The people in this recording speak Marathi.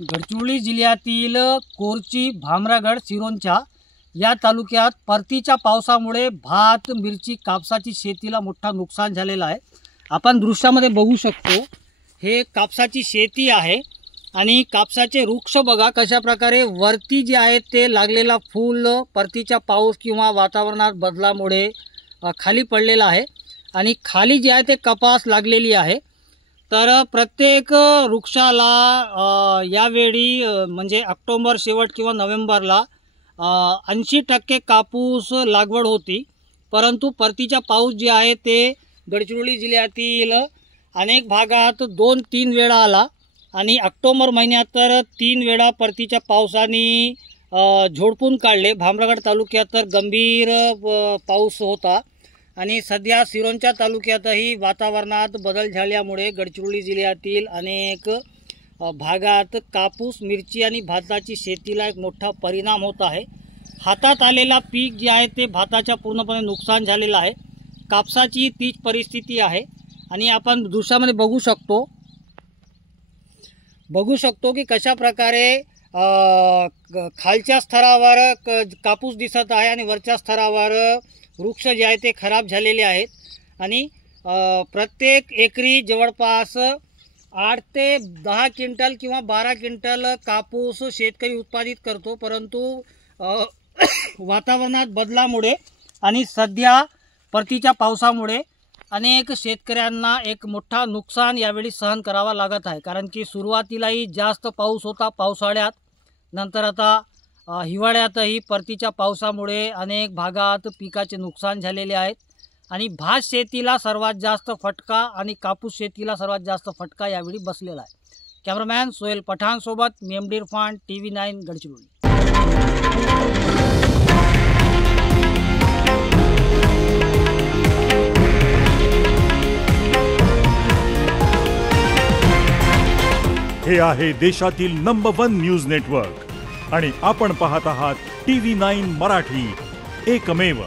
गडचिरोली जिल्ह्यातील कोरची, भामरागड, सिरोंचा या तालुक्यात परतीच्या पावसामुळे भात, मिरची, कापसाची शेतीला मोठा नुकसान झालेला आहे। आपण दृश्यामध्ये बघू शकतो हे कापसाची शेती आहे आणि कापसाचे वृक्ष बघा कशा प्रकारे वरती जे आहे ते लागलेला फूल परतीच्या पाऊस किंवा वातावरणात बदलामुळे खाली पडलेला आहे आणि खाली जे आहे ते कपास लागलेली आहे। तर प्रत्येक वृक्षाला यावेळी म्हणजे ऑक्टोबर शेवट किंवा नोव्हेंबरला 80% कापूस लागवड होती, परंतु परतीचा पाऊस जे आहे ते गडचिरोली जिल्ह्यातील अनेक भागात 2-3 वेळा आला आणि ऑक्टोबर महिन्यात तर 3 वेळा परतीच्या पावसाने झोडपून काढले। भामरागड तालुक्यात तर गंभीर पाऊस होता आणि सध्या सिरोंचा तालुक्यातही वातावरणात बदल झाल्यामुळे गडचिरोली जिल्ह्यातील अनेक भागात कापूस, मिरची आणि भाताची शेतीला एक मोठा परिणाम होत आहे। हातात आलेला पीक जे आहे ते भाताच्या पूर्णपणे नुकसान झालेलं आहे। कापसाची तीच परिस्थिती आहे आणि आपण दृश्यामध्ये बघू शकतो की कशा प्रकारे खालच्या स्तरावर कापूस दिसत आहे आणि वरच्या स्तरावर वृक्ष जे आहे ते खराब झालेले आहेत आणि प्रत्येक एकरी जवळपास 8 ते 10 क्विंटल किंवा 12 क्विंटल कापूस शेतकरी उत्पादित करतो, परंतु वातावरणात बदलामुळे आणि सध्या परतीच्या पावसामुळे अनेक शेतकऱ्यांना एक मोठा नुकसान यावेळी सहन करावा लागत आहे। कारण की सुरुवातीलाही जास्त पाऊस होता पावसाळ्यात, नंतर आता हिवाळ्यातही परतीच्या पावसामुळे अनेक भागात पिकाचे नुकसान झालेले आहेत आणि भात शेतीला सर्वात जास्त फटका आणि कापूस शेतीला सर्वात जास्त फटका यावेळी बसलेला आहे। कॅमेरामॅन सोहेल पठाण सोबत मी एमडी इरफान, TV9 गडचिरोली। हे आहे देशातील नंबर 1 न्यूज नेटवर्क आणि आपण पाहत आहात TV9 मराठी, एकमेव।